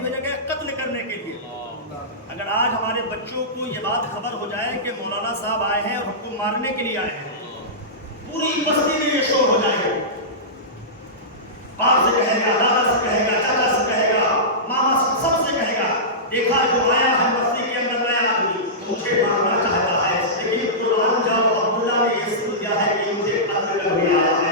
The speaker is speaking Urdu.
نہیں بھیجا گیا قتل کرنے کے لیے. اگر آج ہمارے بچوں کو یہ بات خبر ہو جائے کہ مولانا صاحب آئے ہیں اور ہم کو مارنے کے لیے آئے ہیں, پوری بستی میں یہ شور ہو جائے گا. باپ سے کہے گا, دادا سے کہے گا, چاچا سے کہے گا, ماما سے, سب سے کہے گا, دیکھا جو آیا ہے بستی کے اندر نیا آدمی مجھے مارنا چاہتا ہے, لیکن قربان جاؤ عبداللہ نے یہ سن لیا ہے کہ مجھے قتل کر کے آیا ہے.